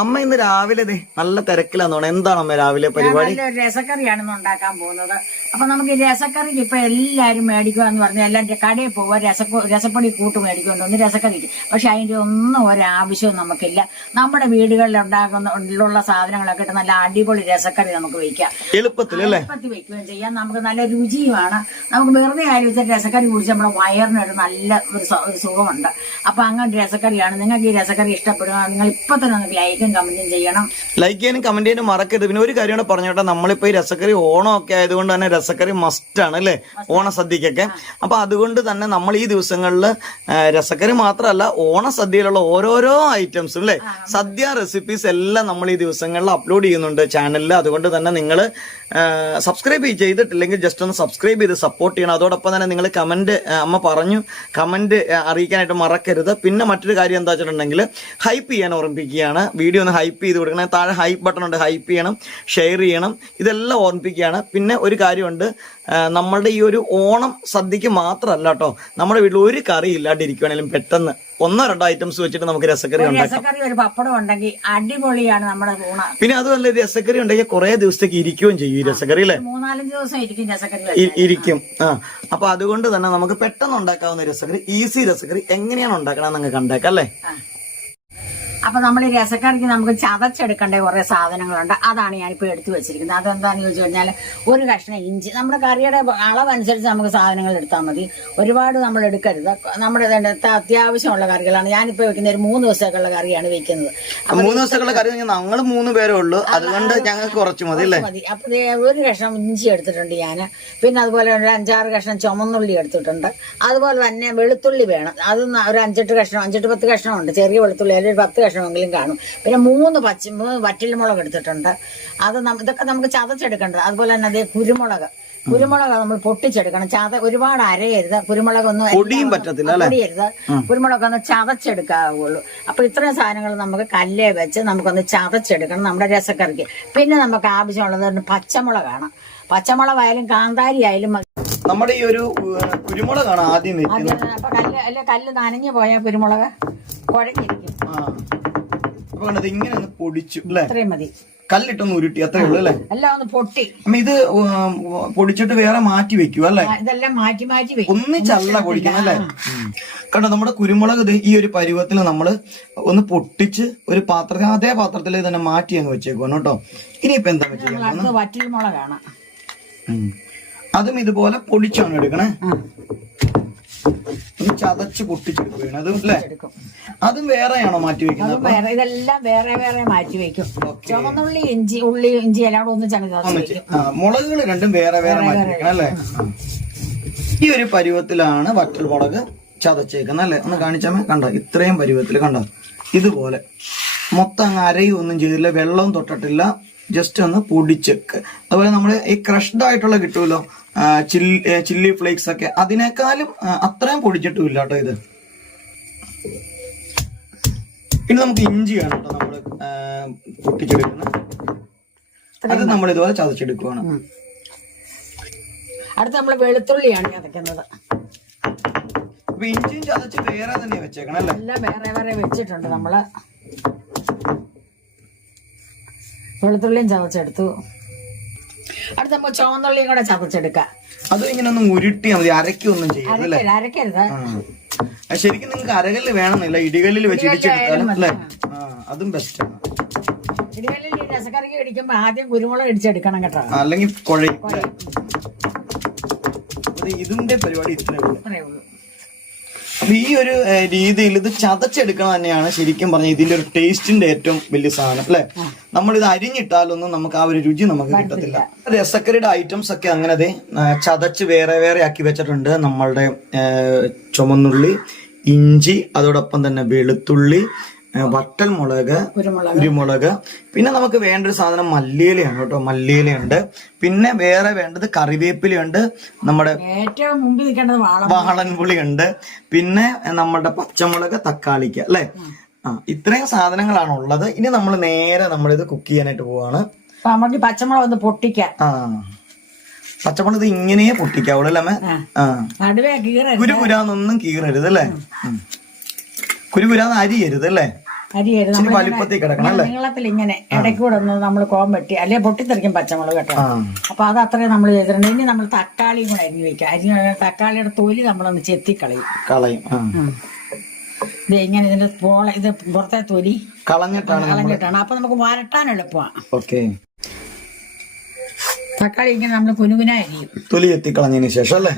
അമ്മ ഇന്ന് രാവിലെ നല്ല തിരക്കിലാന്ന് തോന്നുന്നു. എന്താണ് അമ്മ രാവിലെ പരിപാടി? രസക്കറിയാണ് ഉണ്ടാക്കാൻ പോകുന്നത്. അപ്പൊ നമുക്ക് രസക്കറിക്ക് ഇപ്പൊ എല്ലാരും മേടിക്കുക എന്ന് പറഞ്ഞാൽ എല്ലാവരും കടയിൽ പോവുക, രസപ്പൊടി കൂട്ട് മേടിക്കൊണ്ടൊന്ന് രസക്കറിക്ക്. പക്ഷെ അതിന്റെ ഒന്നും ഒരാവശ്യവും നമുക്കില്ല. നമ്മുടെ വീടുകളിൽ ഉണ്ടാക്കുന്ന സാധനങ്ങളൊക്കെ ഇട്ട് നല്ല അടിപൊളി രസക്കറി നമുക്ക് വെക്കാം. എളുപ്പത്തിൽ വെക്കുകയും ചെയ്യാം. നമുക്ക് നല്ല രുചിയുമാണ്. നമുക്ക് വെറുതെ ആയി വെച്ചിട്ട് രസക്കറി കുടിച്ച് നമ്മുടെ വയറിനൊരു നല്ല ഒരു സുഖമുണ്ട്. അപ്പൊ അങ്ങനെ രസക്കറിയാണ്. നിങ്ങൾക്ക് ഈ രസക്കറി ഇഷ്ടപ്പെടുക, നിങ്ങൾ ഇപ്പൊ തന്നെ നമുക്ക് ലൈക്കും കമന്റും ചെയ്യണം. ലൈക്ക് ചെയ്യാനും കമന്റ് ചെയ്യാനും മറക്കരുത്. പിന്നെ ഒരു കാര്യമാണ് പറഞ്ഞോട്ടെ, നമ്മളിപ്പോ ഈ രസക്കറി ഓണം ഒക്കെ ആയതുകൊണ്ട് തന്നെ രസക്കറി മസ്റ്റ് ആണ് അല്ലെ, ഓണസദ്യക്കൊക്കെ. അപ്പൊ അതുകൊണ്ട് തന്നെ നമ്മൾ ഈ ദിവസങ്ങളിൽ രസക്കറി മാത്രമല്ല ഓണസദ്യയിലുള്ള ഓരോരോ ഐറ്റംസും അല്ലെ, സദ്യ റെസിപ്പീസ് എല്ലാം നമ്മൾ ഈ ദിവസങ്ങളിൽ അപ്ലോഡ് ചെയ്യുന്നുണ്ട് ചാനലിൽ. അതുകൊണ്ട് തന്നെ നിങ്ങൾ സബ്സ്ക്രൈബ് ചെയ്തിട്ടില്ലെങ്കിൽ ജസ്റ്റ് ഒന്ന് സബ്സ്ക്രൈബ് ചെയ്ത് സപ്പോർട്ട് ചെയ്യണം. അതോടൊപ്പം തന്നെ നിങ്ങൾ കമന്റ്, അമ്മ പറഞ്ഞു, കമന്റ് അറിയിക്കാനായിട്ട് മറക്കരുത്. പിന്നെ മറ്റൊരു കാര്യം എന്താ വെച്ചിട്ടുണ്ടെങ്കിൽ ഹൈപ്പ് ചെയ്യാൻ ഓർമ്മിപ്പിക്കുകയാണ്. വീഡിയോ ഒന്ന് ഹൈപ്പ് ചെയ്ത് കൊടുക്കണം. താഴെ ഹൈപ്പ് ബട്ടൺ ഉണ്ട്, ഹൈപ്പ് ചെയ്യണം, ഷെയർ ചെയ്യണം, ഇതെല്ലാം ഓർമ്മിപ്പിക്കുകയാണ്. പിന്നെ ഒരു കാര്യമുണ്ട്, നമ്മളുടെ ഈ ഒരു ഓണം സദ്യക്ക് മാത്രമല്ല കേട്ടോ, നമ്മുടെ വീട്ടിൽ ഒരു കറി ഇല്ലാണ്ടിരിക്കുകയാണെങ്കിലും പെട്ടെന്ന് 1-2 ഐറ്റംസ് വെച്ചിട്ട് നമുക്ക് രസക്കറി ഉണ്ടാക്കാം. ഒരു പപ്പടം ഉണ്ടെങ്കിൽ അടിപൊളിയാണ് നമ്മുടെ ഊണ. പിന്നെ അതുമല്ല, രസക്കറി ഉണ്ടെങ്കിൽ കുറെ ദിവസത്തേക്ക് ഇരിക്കുകയും ചെയ്യും ഈ രസക്കറി അല്ലെ, 3-4 ദിവസം ഇരിക്കും രസക്കറി ഇരിക്കും. അപ്പൊ അതുകൊണ്ട് തന്നെ നമുക്ക് പെട്ടെന്ന് ഉണ്ടാക്കാവുന്ന രസക്കറി, ഈസി രസക്കറി എങ്ങനെയാണ് ഉണ്ടാക്കണം നിങ്ങൾ കണ്ടേക്കാം അല്ലേ. അപ്പൊ നമ്മൾ രസക്കറിക്ക് നമുക്ക് ചതച്ചെടുക്കേണ്ട കുറെ സാധനങ്ങളുണ്ട്. അതാണ് ഞാനിപ്പോ എടുത്തു വെച്ചിരിക്കുന്നത്. അതെന്താണെന്ന് ചോദിച്ചു കഴിഞ്ഞാൽ, ഒരു കഷ്ണം ഇഞ്ചി, നമ്മുടെ കറിയുടെ അളവനുസരിച്ച് നമുക്ക് സാധനങ്ങൾ എടുത്താൽ മതി. ഒരുപാട് നമ്മൾ എടുക്കരുത്. നമ്മുടെ അത്യാവശ്യമുള്ള കറികളാണ് ഞാനിപ്പോ വെക്കുന്നത്. ഒരു 3 ദിവസത്തേക്കുള്ള കറിയാണ് വെക്കുന്നത്. 3 ദിവസത്തേക്കുള്ള കറി ഞങ്ങൾ 3 പേരേ ഉള്ളൂ, അതുകൊണ്ട് ഞങ്ങൾക്ക് കുറച്ച് മതി അല്ലേ. അപ്പൊ ഒരു കഷ്ണം ഇഞ്ചി എടുത്തിട്ടുണ്ട് ഞാൻ. പിന്നെ അതുപോലെ ഒരു 5-6 കഷ്ണം ചുമന്നുള്ളി എടുത്തിട്ടുണ്ട്. അതുപോലെ തന്നെ വെളുത്തുള്ളി വേണം. അത് ഒരു 5-8 കഷ്ണം ഉണ്ട്. ചെറിയ വെളുത്തുള്ളി അതിൽ ഒരു 10 കഷ്ണമെങ്കിലും കാണും. പിന്നെ 3 വറ്റൽമുളക് എടുത്തിട്ടുണ്ട്. അത് ഇതൊക്കെ നമുക്ക് ചതച്ചെടുക്കേണ്ടത്. അതുപോലെ തന്നെ അതേ കുരുമുളക് നമ്മൾ പൊട്ടിച്ചെടുക്കണം. ഒരുപാട് അരയരുത്. കുരുമുളകൊന്നും പൊടിയരുത്. കുരുമുളകൊന്ന് ചതച്ചെടുക്കാവുള്ളൂ. അപ്പൊ ഇത്രയും സാധനങ്ങൾ നമുക്ക് കല്ലേ വെച്ച് നമുക്കൊന്ന് ചതച്ചെടുക്കണം നമ്മുടെ രസക്കറിക്ക്. പിന്നെ നമുക്ക് ആവശ്യമുള്ളത് പച്ചമുളകാണ്. പച്ചമുളകായാലും കാന്താരി ആയാലും നമ്മുടെ ഈ ഒരു കുരുമുളകാണ് ആദ്യം. അപ്പൊ കല്ല് നനഞ്ഞു പോയ കുരുമുളക് കുഴഞ്ഞിരിക്കും. ഇങ്ങനെ ഒന്ന് പൊടിച്ചു അല്ലേ, അത്രയും മതി. കല്ലിട്ടൊന്ന് ഉരുട്ടി, അത്രേ ഉള്ളൂ അല്ലേ. എല്ലാം ഒന്ന് പൊട്ടി. ഇത് പൊടിച്ചിട്ട് വേറെ മാറ്റി വെക്കും അല്ലേ. ഇതെല്ലാം മാറ്റി വെക്കും. ഒന്നിച്ചല്ല പൊടിക്കണം അല്ലേ. കണ്ടോ, നമ്മുടെ കുരുമുളക് ഈ ഒരു പരുവത്തിൽ നമ്മള് ഒന്ന് പൊട്ടിച്ച് ഒരു പാത്രത്തിൽ, അതേ പാത്രത്തിൽ തന്നെ മാറ്റി അങ്ങ് വെച്ചേക്കുവാണ് കേട്ടോ. ഇനിയിപ്പോ എന്താ വെച്ചാൽ വറ്റൽമുളകാണ്. അതും ഇതുപോലെ പൊടിച്ചാണ് എടുക്കണേ. ചതച്ച് പൊട്ടിച്ചെടുക്കുകയാണ് അതും അല്ലേ. അതും വേറെയാണോ മാറ്റി വെക്കുന്നത്? ഇതെല്ലാം വേറെ മാറ്റി വെക്കും. ചുവന്നുള്ളി, ഇഞ്ചി എല്ലാം കൂടെ ഒന്നിച്ചാണ്. മുളകുകൾ രണ്ടും വേറെ മാറ്റി വെക്കണം അല്ലേ. ഈ ഒരു പരുവത്തിലാണ് വറ്റൽ മുളക് ചതച്ചേക്കുന്നത് അല്ലേ. ഒന്ന് കാണിച്ചാമേ. കണ്ടോ, ഇത്രയും പരുവത്തിൽ കണ്ടോ, ഇതുപോലെ മൊത്തം അങ്ങ് അരയും ഒന്നും ചെയ്തില്ല, വെള്ളവും തൊട്ടിട്ടില്ല, ജസ്റ്റ് ഒന്ന് പൊടിച്ചേക്ക്. അതുപോലെ നമ്മള് ഈ ക്രഷ്ഡ് ആയിട്ടുള്ള കിട്ടുമല്ലോ ചില്ലി ഫ്ലേക്സ് ഒക്കെ, അതിനേക്കാളും അത്രയും പൊടിച്ചിട്ടുമില്ല കേട്ടോ ഇത്. ഇനി നമുക്ക് ഇഞ്ചിയാണ് കേട്ടോ നമ്മള് പൊട്ടിച്ചെടുക്കുന്നത്. അത് നമ്മൾ ഇതുപോലെ ചതച്ചെടുക്കുവാണ്. അടുത്ത നമ്മള് വെളുത്തുള്ളിയാണ് ചതക്കുന്നത്. അപ്പൊ ഇഞ്ചിയും ചതച്ച് വേറെ തന്നെ വെച്ചേക്കണം അല്ലേ. എല്ലാം വേറെ വെച്ചിട്ടുണ്ട് നമ്മള്. വെളുത്തുള്ളിയും ചതച്ചെടുത്തു. അടുത്ത നമുക്ക് ചുവന്നുള്ളിയും കൂടെ ചതച്ചെടുക്കാം. അത് ഇങ്ങനെ ഒന്ന് ഉരുട്ടിയാൽ മതി, അരക്കൊന്നും ചെയ്യരുത്. അരക്കരുത്. ശരിക്കും നിങ്ങൾക്ക് അരകല്ല് വേണമെന്നില്ല, ഇടികല്ലിൽ വെച്ച് ഇടിച്ചെടുത്താലും അല്ലേ, അതും ബെസ്റ്റ് ആണ്. ഇടികല്ലിൽ രസക്കറിക്ക് ഇടിക്കുമ്പോ ആദ്യം കുരുമുളക് ഇടിച്ചെടുക്കണം കേട്ടോ, അല്ലെങ്കിൽ കുഴയും. ഇതിന്റെ പരിപാടി ഇത്രയേ ഉള്ളൂ. അപ്പൊ ഈ ഒരു രീതിയിൽ ഇത് ചതച്ചെടുക്കണം തന്നെയാണ് ശരിക്കും പറഞ്ഞാൽ ഇതിന്റെ ഒരു ടേസ്റ്റിന്റെ ഏറ്റവും വലിയ സാധനം അല്ലെ. നമ്മളിത് അരിഞ്ഞിട്ടാലൊന്നും നമുക്ക് ആ ഒരു രുചി നമുക്ക് കിട്ടത്തില്ല. രസക്കറിയുടെ ഐറ്റംസ് ഒക്കെ അങ്ങനെ ചതച്ച് വേറെ ആക്കി വെച്ചിട്ടുണ്ട്. നമ്മളുടെ ചുമന്നുള്ളി, ഇഞ്ചി, അതോടൊപ്പം തന്നെ വെളുത്തുള്ളി, വറ്റൽമുളക്, കുരുമുളക്, പിന്നെ നമുക്ക് വേണ്ട ഒരു സാധനം മല്ലിയിലയാണ് കേട്ടോ. മല്ലിയിലയുണ്ട്. പിന്നെ വേറെ വേണ്ടത് കറിവേപ്പിലയുണ്ട്. നമ്മുടെ ഏറ്റവും മുമ്പിൽ നിൽക്കേണ്ടത് വാളൻപുളിയുണ്ട്. പിന്നെ നമ്മുടെ പച്ചമുളക്, തക്കാളിക്ക അല്ലെ. ഇത്രയും സാധനങ്ങളാണ് ഉള്ളത്. ഇനി നമ്മൾ നേരെ നമ്മളിത് കുക്ക് ചെയ്യാനായിട്ട് പോവാണ്. നമുക്ക് പച്ചമുളക് ഒന്ന് പൊട്ടിക്കാം. പച്ചമുളക് ഇങ്ങനെ പൊട്ടിക്കാവുള്ളൂ അല്ലേ. നടുവേ കുരുകുരാന്നൊന്നും കീറരുത് അല്ലേ. കുരുകുരാന്ന് അരിയരുത് അല്ലേ. അരി ഇച്ചിരി വലിപ്പത്തിൽ കിടക്കണം അല്ലേ? നീളത്തിൽ ഇങ്ങനെ ഇടയ്ക്കൂടെ ഒന്ന് നമ്മൾ കോം വെട്ടി അല്ലെ പൊട്ടിത്തെറിക്കും പച്ചമുളക് കേട്ടോ. അപ്പൊ അത് അത്രയും നമ്മൾ ചെയ്തിട്ടുണ്ട്. ഇനി നമ്മൾ തക്കാളിയും കൂടെ അരിഞ്ഞു വെക്കാം. തക്കാളിയുടെ തൊലി നമ്മളൊന്ന് ചെത്തിക്കളയും. ഇങ്ങനെ ഇതിന്റെ ഇത് പുറത്തെ തൊലി കളഞ്ഞിട്ടാണ്. അപ്പൊ നമുക്ക് വരട്ടാൻ എളുപ്പമാണ്. തക്കാളി ഇങ്ങനെ നമ്മൾ കുനുകുന അരിയും, തൊലി ചെത്തി കളഞ്ഞതിന് ശേഷം അല്ലേ?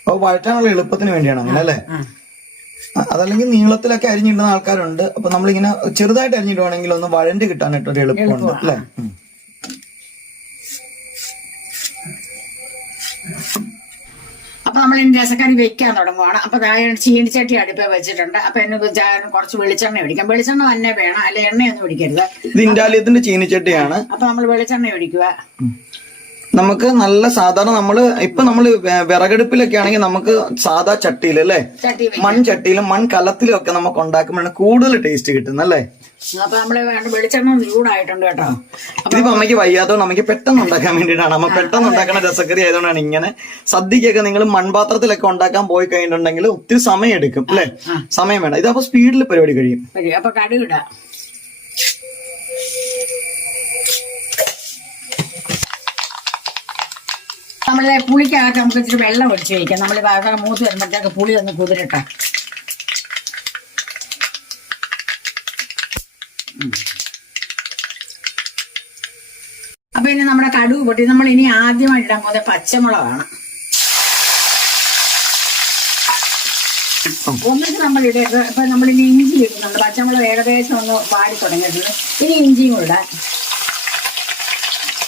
അപ്പൊ വഴറ്റാനുള്ള എളുപ്പത്തിന് വേണ്ടിയാണ് അങ്ങനെ അല്ലേ? അതല്ലെങ്കിൽ നീളത്തിലൊക്കെ അരിഞ്ഞിടുന്ന ആൾക്കാരുണ്ട്. അപ്പൊ നമ്മളിങ്ങനെ ചെറുതായിട്ട് അരിഞ്ഞിടുവാണെങ്കിൽ ഒന്ന് വഴണ്ടി കിട്ടാനായിട്ട് ഒരു എളുപ്പമുണ്ട് അല്ലേ? അപ്പൊ നമ്മൾ ഇനി രസക്കറി വെക്കാൻ തുടങ്ങുവാണ്. അപ്പൊ ചീനിച്ചട്ടി അടുപ്പേ വെച്ചിട്ടുണ്ട്. അപ്പൊ എന്നെ കുറച്ച് വെളിച്ചെണ്ണ ഒഴിക്കാം. വെളിച്ചെണ്ണ തന്നെ വേണം, അല്ലെ എണ്ണയൊന്നും ഒഴിക്കരുത്. ഇത് ഇന്റാലിയത്തിന്റെ ചീനിച്ചട്ടിയാണ്. അപ്പൊ നമ്മൾ വെളിച്ചെണ്ണ ഒഴിക്കുക. നമുക്ക് നല്ല സാധാരണ നമ്മള് വിറകടുപ്പിലൊക്കെ ആണെങ്കിൽ നമുക്ക് സാധാ ചട്ടിയിൽ അല്ലേ, മൺചട്ടിയിലും മൺകലത്തിലും ഒക്കെ നമുക്ക് ഉണ്ടാക്കുമ്പോഴാണ് കൂടുതൽ ടേസ്റ്റ് കിട്ടുന്നത് അല്ലേ? അപ്പൊ നമ്മള് വെളിച്ചെണ്ണ ചൂടായിട്ടുണ്ട് കേട്ടോ. ഇതിപ്പോ അമ്മയ്ക്ക് വയ്യാത്തതുകൊണ്ട് അമ്മയ്ക്ക് പെട്ടെന്ന് ഉണ്ടാക്കാൻ വേണ്ടിയിട്ടാണ്. അമ്മ പെട്ടെന്ന് ഉണ്ടാക്കുന്ന രസക്കറി ആയതുകൊണ്ടാണ് ഇങ്ങനെ. സദ്യക്കൊക്കെ നിങ്ങൾ മൺപാത്രത്തിലൊക്കെ ഉണ്ടാക്കാൻ പോയി കഴിഞ്ഞിട്ടുണ്ടെങ്കിൽ ഒത്തിരി സമയം എടുക്കും അല്ലെ? സമയം വേണം. ഇതപ്പോ സ്പീഡിൽ പരിപാടി കഴിയും. അപ്പൊ കടുകിടാം. നമ്മളെ പുളിക്കകത്ത് നമുക്ക് ഇച്ചിരി വെള്ളം ഒഴിച്ച് വയ്ക്കാം. നമ്മൾ മൂത്ത് വരുമ്പോഴത്തേക്ക് പുളി ഒന്ന് കുതിരട്ടെ. അപ്പൊ ഇനി നമ്മുടെ കടുക് പൊട്ടി നമ്മൾ ഇനി ആദ്യമായിട്ട് ഇടാൻ പോകുന്നത് പച്ചമുളകാണ്. ഒന്നിച്ച് നമ്മൾ ഇടരുത്. ഇപ്പൊ നമ്മളിനി ഇഞ്ചി ഇടുന്നുണ്ട്. പച്ചമുളക് ഏകദേശം ഒന്ന് വാടി തുടങ്ങിയിട്ടുണ്ട്. ഇനി ഇഞ്ചിയും കൂടെ ഇടാൻ.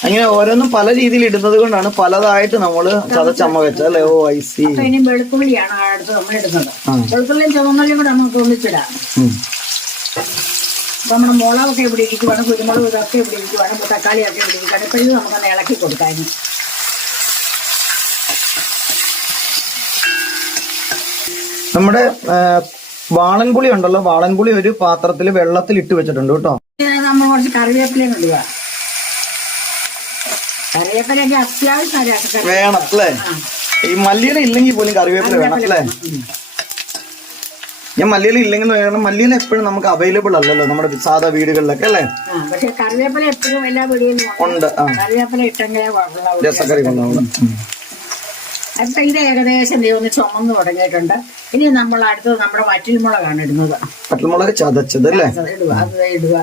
അങ്ങനെ ഓരോന്നും പല രീതിയിൽ ഇടുന്നത് കൊണ്ടാണ് പലതായിട്ട് നമ്മള് ചതച്ചമ്മ വെച്ചത് അല്ലേ? ഓ ഐ സി. ഇനി വെളുത്തുള്ളിയാണ് അടുത്ത് നമ്മൾ ഇടുന്നത്. വെളുത്തുള്ളിയും ചുവന്നുള്ളിയും കൂടെ നമുക്ക് ഒന്നിച്ചിടാം. അപ്പൊ നമ്മുടെ മുളകൊക്കെ ഇവിടെ ഇരിക്കുവാണ്, കുരുമുളക് ഇതൊക്കെ ഇവിടെ ഇരിക്കുവാണ്, തക്കാളിയൊക്കെ ഇവിടെ ഇരിക്കുകയാണ്. ഇപ്പൊ ഇത് നമുക്കൊന്ന് ഇളക്കി കൊടുക്കാൻ. നമ്മുടെ വാളൻപുളി ഉണ്ടല്ലോ, വാളൻപുളി ഒരു പാത്രത്തിൽ വെള്ളത്തിൽ ഇട്ട് വെച്ചിട്ടുണ്ട് കേട്ടോ. നമ്മൾ കുറച്ച് കറിവേപ്പിലയും ഇടുക. കറിവേപ്പിലൊക്കെ അത്യാവശ്യം വേണം അല്ലേ? ഈ മല്ലിയില ഇല്ലെങ്കിൽ പോലും കറിവേപ്പില വേണം അല്ലേ? ഞാൻ മല്ലിയില ഇല്ലെങ്കിൽ വേണം. മല്ലിയില എപ്പോഴും നമുക്ക് അവൈലബിൾ അല്ലല്ലോ നമ്മുടെ സാധാ വീടുകളിലൊക്കെ അല്ലേ? പക്ഷെ കറിവേപ്പില എപ്പോഴും എല്ലാ വീടുകളിലും ഉണ്ട്. കറിവേപ്പില ഇട്ടെങ്കിലേ രസക്കറി കൊണ്ടാവും. അപ്പൊ ഇത് ഏകദേശം ഒന്ന് ചുമന്ന് തുടങ്ങിയിട്ടുണ്ട്. ഇനി നമ്മൾ അടുത്തത് നമ്മുടെ വറ്റൽമുളകാണ് ഇടുന്നത്. വറ്റൽമുളക് ചതച്ചത് അല്ലേ? ഇടുക, അത് ഇടുക.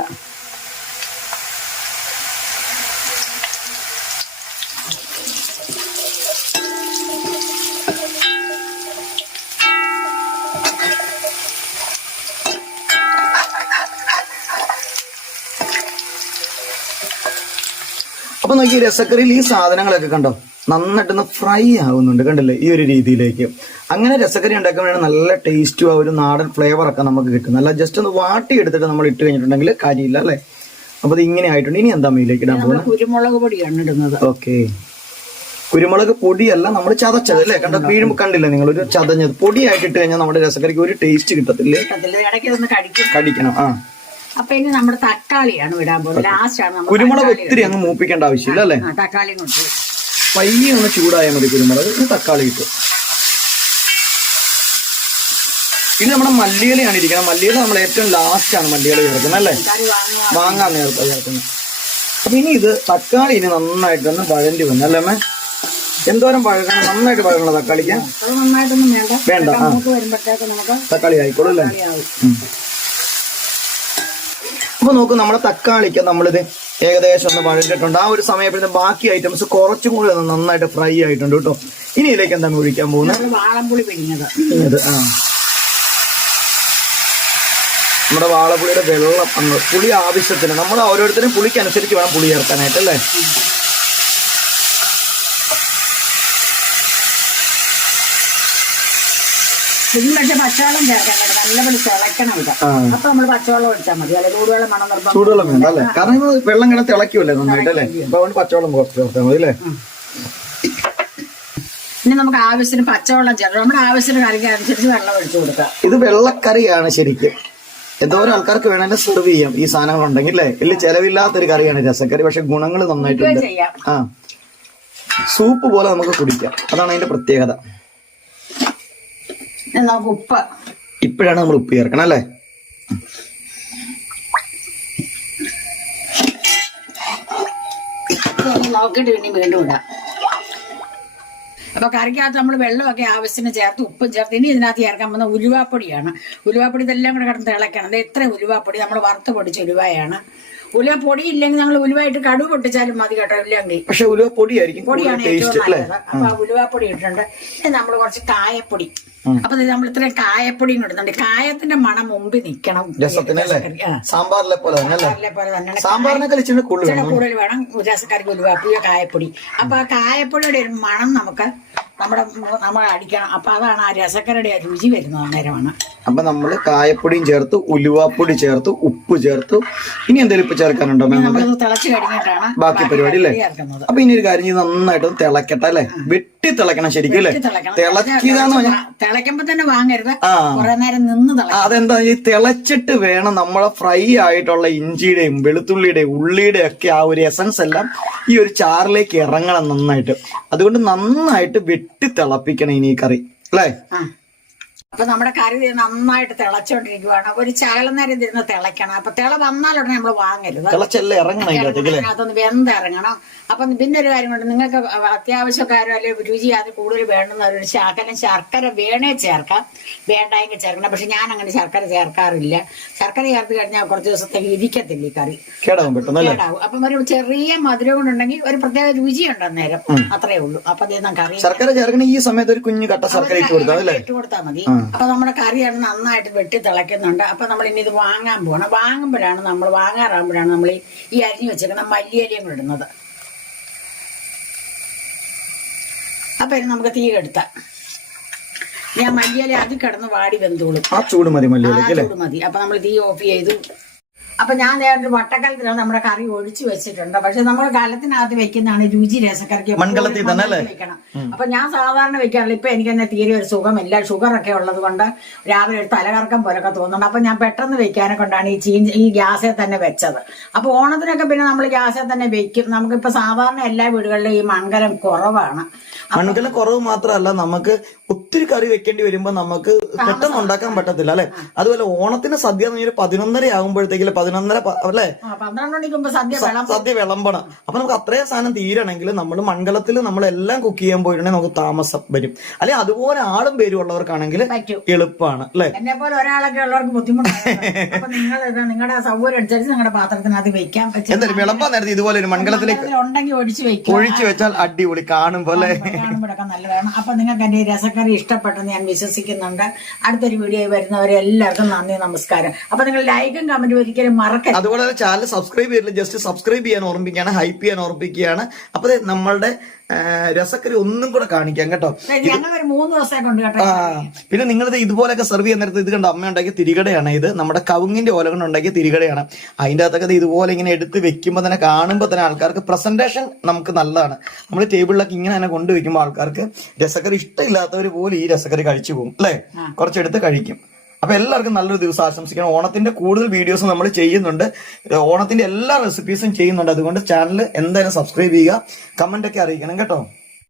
അപ്പൊ നോക്കി രസക്കറിയിൽ ഈ സാധനങ്ങളൊക്കെ കണ്ടോ നന്നായിട്ടൊന്ന് ഫ്രൈ ആവുന്നുണ്ട്, കണ്ടില്ലേ? ഈ ഒരു രീതിയിലേക്ക്. അങ്ങനെ രസക്കറി ഉണ്ടാക്കാൻ നല്ല ടേസ്റ്റും ആ ഒരു നാടൻ ഫ്ലേവർ ഒക്കെ നമുക്ക് കിട്ടും. നല്ല ജസ്റ്റ് ഒന്ന് വാട്ടി എടുത്തിട്ട് നമ്മൾ ഇട്ട് കഴിഞ്ഞിട്ടുണ്ടെങ്കിൽ കാര്യമില്ല അല്ലേ? അപ്പൊ അത് ഇങ്ങനെ ആയിട്ടുണ്ട്. ഇനി എന്താ മീലേക്ക് ഇടാൻ പോകുന്നത്? കുരുമുളക് പൊടിയാണ് ഇടുന്നത്. ഓക്കെ, കുരുമുളക് പൊടിയല്ല, നമ്മൾ ചതച്ചത് അല്ലേ? വീഴും കണ്ടില്ലേ നിങ്ങൾ? ഒരു ചതഞ്ഞത് പൊടിയായിട്ട് ഇട്ട് കഴിഞ്ഞാൽ നമ്മുടെ രസക്കറിക്ക് ഒരു ടേസ്റ്റ് കിട്ടത്തില്ലേ? കടിക്കണം. ആ, അപ്പൊ ഇനി നമ്മുടെ തക്കാളിയാണ് വിടാൻ പോകുന്നത്. ലാസ്റ്റ് ആണ്. കുരുമുളക് ഒത്തിരി അങ്ങ് മൂപ്പിക്കേണ്ട ആവശ്യമില്ല അല്ലേ? തക്കാളി കൊണ്ട് പയ്യെ ഒന്ന് ചൂടായാൽ മതി കുരുമുളക്. തക്കാളി ഇട്ട് ഇനി നമ്മുടെ മല്ലിയിലയാണ് ഇരിക്കുന്നത്. മല്ലിയില നമ്മൾ ഏറ്റവും ലാസ്റ്റ് ആണ് മല്ലിയില ചേർക്കുന്നത് അല്ലേ? വാങ്ങാൻ നേരത്തെ ചേർക്കുന്നത്. അപ്പൊ ഇനി ഇത് തക്കാളി ഇനി നന്നായിട്ടൊന്ന് വഴണ്ടി വന്നു അല്ലേ അമ്മേ? എന്തോരം വഴകണം? നന്നായിട്ട് വഴകണം തക്കാളിക്ക്? നന്നായിട്ടൊന്നും വേണ്ട. തക്കാളി ആയിക്കോളൂ അല്ലേ? അപ്പൊ നോക്കൂ, നമ്മുടെ തക്കാളിക്ക് നമ്മളിത് ഏകദേശം ഒന്ന് വഴണ്ടിട്ടുണ്ട്. ആ ഒരു സമയപ്പോഴത്തെ ബാക്കി ഐറ്റംസ് കുറച്ചും കൂടി ഒന്ന് നന്നായിട്ട് ഫ്രൈ ആയിട്ടുണ്ട് കേട്ടോ. ഇനി ഇതിലേക്ക് എന്താണ് ഒഴിക്കാൻ പോകുന്നത്? വാളംപുളി പിഴിഞ്ഞത്. നമ്മുടെ വാളപ്പുളിയുടെ വെള്ളം അങ്ങ് പുളി ആവശ്യത്തിന് നമ്മൾ ഓരോരുത്തരും പുളിക്ക് അനുസരിച്ച് വേണം പുളി ചേർക്കാനായിട്ട് അല്ലേ? ഇതിന് പക്ഷെ പച്ചവെള്ളം ചേർക്കാൻ നല്ലപോലെ തിളയ്ക്കണം. ഇത് അപ്പൊ നമ്മള് പച്ചവെള്ളം ഒഴിച്ചാൽ മതി. അല്ലെ ചൂടുവെള്ളം വേണം, നിർബന്ധം. ചൂടുവെള്ളം വേണ്ട അല്ലേ? കാരണം വെള്ളം ഇങ്ങനെ തിളയ്ക്കുമല്ലേ നന്നായിട്ട് അല്ലേ? അപ്പൊ അതുകൊണ്ട് പച്ചവെള്ളം കുറച്ച് ചേർത്താൽ മതി അല്ലേ? ഇനി നമുക്ക് ആവശ്യത്തിന് പച്ചവെള്ളം ചേർക്കാം. നമ്മുടെ ആവശ്യത്തിന് കറിക്ക് അനുസരിച്ച് വെള്ളം ഒഴിച്ചു കൊടുക്കാം. ഇത് വെള്ളക്കറിയാണ് ശരിക്കും. എന്തോരം ആൾക്കാർക്ക് വേണമെങ്കിൽ സെർവ് ചെയ്യാം ഈ സാധനങ്ങൾ ഉണ്ടെങ്കിൽ അല്ലേ? വലിയ ചെലവില്ലാത്തൊരു കറിയാണ് രസക്കറി. പക്ഷെ ഗുണങ്ങൾ നന്നായിട്ടുണ്ട്. ആ, സൂപ്പ് പോലെ നമുക്ക് കുടിക്കാം. അതാണ് അതിന്റെ പ്രത്യേകത. നമുക്ക് ഉപ്പ് ഇപ്പോഴാണ് നമ്മൾ ഉപ്പ് ചേർക്കണം അല്ലേ? നോക്കിയിട്ട് പിന്നെ വീണ്ടും ഇടാം. അപ്പൊ കറിക്കകത്ത് നമ്മൾ വെള്ളമൊക്കെ ആവശ്യത്തിന് ചേർത്ത് ഉപ്പും ചേർത്ത് ഇനി ഇതിനകത്ത് ചേർക്കാൻ പോകുന്ന ഉലുവാപ്പൊടിയാണ്. ഉലുവാപ്പൊടി ഇതെല്ലാം കൂടെ കിടന്ന് തിളയ്ക്കണം. അത് എത്ര ഉലുവാപ്പൊടി നമ്മൾ വറുത്ത് പൊടിച്ച ഉലുവയാണ്. ഉലുവ പൊടി ഇല്ലെങ്കിൽ ഞങ്ങൾ ഉലുവായിട്ട് കടുവ് പൊട്ടിച്ചാലും മതി കേട്ടോ. ഇല്ലെങ്കിൽ പക്ഷെ ഉലുവ പൊടിയായിരിക്കും പൊടിയാണ് ഏറ്റവും നല്ലത്. അപ്പൊ ആ ഉലുവാപ്പൊടി ഇട്ടിട്ടുണ്ട്. നമ്മൾ കുറച്ച് കായപ്പൊടി. അപ്പൊ നമ്മൾ ഇത്രയും കായപ്പൊടിയും ഇടുന്നുണ്ട്. കായത്തിന്റെ മണം മുമ്പിൽ നിൽക്കണം. സാമ്പാറിലെ പോലെ തന്നെ കൂടുതൽ വേണം രസക്കറിക്ക് ഉലുവാപ്പൊടിയോ കായപ്പൊടി. അപ്പൊ ആ കായപ്പൊടിയുടെ ഒരു മണം നമ്മൾ അടിക്കണം. അപ്പൊ അതാണ് ആ രസക്കറിയുടെ രുചി വരുന്നത്. അന്നേരമാണ്. അപ്പൊ നമ്മള് കായപ്പൊടിയും ചേർത്ത് ഉലുവാപ്പൊടി ചേർത്ത് ഉപ്പ് ചേർത്തു. ഇനി എന്തെങ്കിലും ഇപ്പൊ ചേർക്കാനുണ്ടോ? നമ്മളത് തിളച്ച് കഴിഞ്ഞിട്ടാണ് ബാക്കി പരിപാടി അല്ലേ? അപ്പൊ ഇനി ഒരു കാര്യം നന്നായിട്ട് തിളക്കട്ടെ അല്ലേ? വെട്ടി തിളക്കണം ശരിക്കും അല്ലേ? തിളക്കുക എന്ന് പറഞ്ഞാൽ തിളയ്ക്കുമ്പോ തന്നെ വാങ്ങരുത്, കുറെ നേരം നിന്ന് തിളക്കണം. അതെന്താ ഈ തിളച്ചിട്ട് വേണം നമ്മളെ ഫ്രൈ ആയിട്ടുള്ള ഇഞ്ചിയുടെയും വെളുത്തുള്ളിയുടെയും ഉള്ളിയുടെയും ഒക്കെ ആ ഒരു എസൻസ് എല്ലാം ഈ ഒരു ചാറിലേക്ക് ഇറങ്ങണം നന്നായിട്ട്. അതുകൊണ്ട് നന്നായിട്ട് വെട്ടി തിളപ്പിക്കണം ഇനി ഈ കറി അല്ലേ? അപ്പൊ നമ്മുടെ കറി നന്നായിട്ട് തിളച്ചോണ്ടിരിക്കുവാണ്. ഒരു ശകലം നേരം ഇരുന്ന് തിളയ്ക്കണം. അപ്പൊ തിള വന്നാലുടനെ നമ്മൾ വാങ്ങരുത്, അതിനകത്തൊന്ന് വെന്തിറങ്ങണം. അപ്പൊ പിന്നെ ഒരു കാര്യം കൊണ്ട് നിങ്ങൾക്ക് അത്യാവശ്യക്കാരോ അല്ലെങ്കിൽ രുചി അത് കൂടുതൽ വേണ്ടുന്ന ഒരു ശകലം ശർക്കര വേണേ ചേർക്കാം, വേണ്ടെങ്കിൽ ചേർക്കണം. പക്ഷെ ഞാൻ അങ്ങനെ ശർക്കര ചേർക്കാറില്ല. ശർക്കര ചേർത്ത് കഴിഞ്ഞാൽ കുറച്ച് ദിവസത്തേക്ക് ഇരിക്കത്തില്ല ഈ കറി, കേടാവും. അപ്പം ഒരു ചെറിയ മധുരം കൊണ്ടുണ്ടെങ്കിൽ ഒരു പ്രത്യേക രുചിയുണ്ട് അന്നേരം, അത്രേ ഉള്ളൂ. അപ്പൊ അതേ കറി ശർക്കര ചേർക്കണ ഈ സമയത്ത് ഒരു കുഞ്ഞു കട്ട ശർക്കര ഇട്ട് കൊടുത്താൽ മതി. അപ്പൊ നമ്മുടെ കറിയാണ് നന്നായിട്ട് വെട്ടി തിളയ്ക്കുന്നുണ്ട്. അപ്പൊ നമ്മൾ ഇനി ഇത് വാങ്ങാൻ പോകണം. വാങ്ങാറാകുമ്പോഴാണ് നമ്മൾ ഈ അരിഞ്ഞു വെച്ചേക്കുന്ന മല്ലിയിലയും ഇടുന്നത്. അപ്പൊ ഇനി നമുക്ക് തീ കെടുത്താം. ഞാൻ മല്ലിയില അത് കിടന്ന് വാടി വെന്തോളും. ആ ചൂട് മതി. അപ്പൊ നമ്മൾ തീ ഓഫ് ചെയ്തു. അപ്പൊ ഞാൻ നേരിട്ട് വട്ടക്കലത്തിലാണ് നമ്മുടെ കറി ഒഴിച്ചു വെച്ചിട്ടുണ്ട്. പക്ഷെ നമ്മൾ കലത്തിനകത്ത് വെക്കുന്നതാണ് രുചി രസക്കറിക്ക്. മൺകലത്തിൽ തന്നെ വെക്കണം. അപ്പൊ ഞാൻ സാധാരണ വെക്കാറില്ല. ഇപ്പൊ എനിക്ക് തന്നെ തീരെ ഒരു സുഖമില്ല. ഷുഗർ ഒക്കെ ഉള്ളത് കൊണ്ട് രാവിലെ ഒരു തലകറക്കം പോലൊക്കെ തോന്നുന്നുണ്ട്. അപ്പൊ ഞാൻ പെട്ടെന്ന് വെക്കാനെ കൊണ്ടാണ് ഈ ഗ്യാസിൽ തന്നെ വെച്ചത്. അപ്പൊ ഓണത്തിനൊക്കെ പിന്നെ നമ്മൾ ഗ്യാസിൽ തന്നെ വെക്കും. നമുക്കിപ്പോ സാധാരണ എല്ലാ വീടുകളിലും ഈ മൺകലം കുറവാണ്. മൺകലം കുറവ് മാത്രമല്ല, നമുക്ക് ഒത്തിരി കറി വെക്കേണ്ടി വരുമ്പോ നമുക്ക് പെട്ടെന്ന് ഉണ്ടാക്കാൻ പറ്റത്തില്ല അല്ലെ? അതുപോലെ ഓണത്തിന് സദ്യ എന്ന് പറഞ്ഞാൽ 11:30 ആകുമ്പോഴത്തേക്കും 11:30 അല്ലെ 12 മണിക്കുമ്പോ സദ്യ വിളമ്പണം. അപ്പൊ നമുക്ക് അത്രയും സാധനം തീരണമെങ്കിൽ നമ്മൾ മൺകലത്തിൽ നമ്മളെല്ലാം കുക്ക് ചെയ്യാൻ പോയിട്ടുണ്ടെങ്കിൽ നമുക്ക് താമസം വരും. അല്ലെ അതുപോലെ ആളും പേരും ഉള്ളവർക്കാണെങ്കിൽ എളുപ്പമാണ് അല്ലെ? എന്നെ പോലെ ഒരാളൊക്കെ ഉള്ളവർക്ക് ബുദ്ധിമുട്ടാണ്. അപ്പൊ നിങ്ങളുടെ സൗകര്യം അനുസരിച്ച് നിങ്ങളുടെ പാത്രത്തിനകത്ത് വെക്കാം. എന്തായാലും വിളമ്പാൻ നേരത്തെ ഇതുപോലെ ഒരു മൺകലത്തിലേക്ക് ഉണ്ടെങ്കിൽ ഒഴിച്ചു വെച്ചാൽ അടിപൊളി കാണുമ്പോ അല്ലെ? കാണുമ്പോഴൊക്കെ നല്ലതാണ്. അപ്പൊ നിങ്ങൾക്ക് എന്റെ രസക്കറി ഇഷ്ടപ്പെട്ടെന്ന് ഞാൻ വിശ്വസിക്കുന്നുണ്ട്. അടുത്തൊരു വീഡിയോ വരുന്നവരെ എല്ലാവർക്കും നന്ദി, നമസ്കാരം. അപ്പൊ നിങ്ങൾ ലൈക്കും കമന്റും ഒരിക്കലും മറക്കരുത്. അതുപോലെ ചാനൽ സബ്സ്ക്രൈബ് ചെയ്തില്ല, ജസ്റ്റ് സബ്സ്ക്രൈബ് ചെയ്യാൻ ഓർമ്മിക്കുകയാണ്, ഹൈപ്പ് ചെയ്യാൻ ഓർമ്മിക്കുകയാണ്. അപ്പൊ നമ്മളുടെ രസക്കറി ഒന്നും കൂടെ കാണിക്കാം കേട്ടോ. ഞങ്ങളൊരു 3 ദിവസം കൊണ്ട് കേട്ടോ. പിന്നെ നിങ്ങളിത് ഇതുപോലെയൊക്കെ സെർവ് ചെയ്യുന്ന നേരത്ത് ഇത് കണ്ടോ, അമ്മ ഉണ്ടാക്കിയ തിരികടയാണ് ഇത്. നമ്മുടെ കവുങ്ങിന്റെ ഓല കൊണ്ട് ഉണ്ടാക്കിയ തിരികടയാണ്. അതിന്റെ അകത്തൊക്കെ ഇതുപോലെ ഇങ്ങനെ എടുത്ത് വെക്കുമ്പോൾ തന്നെ കാണുമ്പോൾ തന്നെ ആൾക്കാർക്ക് പ്രസന്റേഷൻ നമുക്ക് നല്ലതാണ്. നമ്മൾ ടേബിളിലൊക്കെ ഇങ്ങനെ തന്നെ കൊണ്ടുവെക്കുമ്പോൾ ആൾക്കാർക്ക് രസക്കറി ഇഷ്ടമില്ലാത്തവർ പോലും ഈ രസക്കറി കഴിച്ചു പോകും അല്ലെ? കുറച്ചെടുത്ത് കഴിക്കും. അപ്പൊ എല്ലാവർക്കും നല്ലൊരു ദിവസം ആശംസിക്കണം. ഓണത്തിന്റെ കൂടുതൽ വീഡിയോസ് നമ്മൾ ചെയ്യുന്നുണ്ട്. ഓണത്തിന്റെ എല്ലാ റെസിപ്പീസും ചെയ്യുന്നുണ്ട്. അതുകൊണ്ട് ചാനൽ എന്തായാലും സബ്സ്ക്രൈബ് ചെയ്യുക, കമന്റ് ഒക്കെ അറിയിക്കണം കേട്ടോ.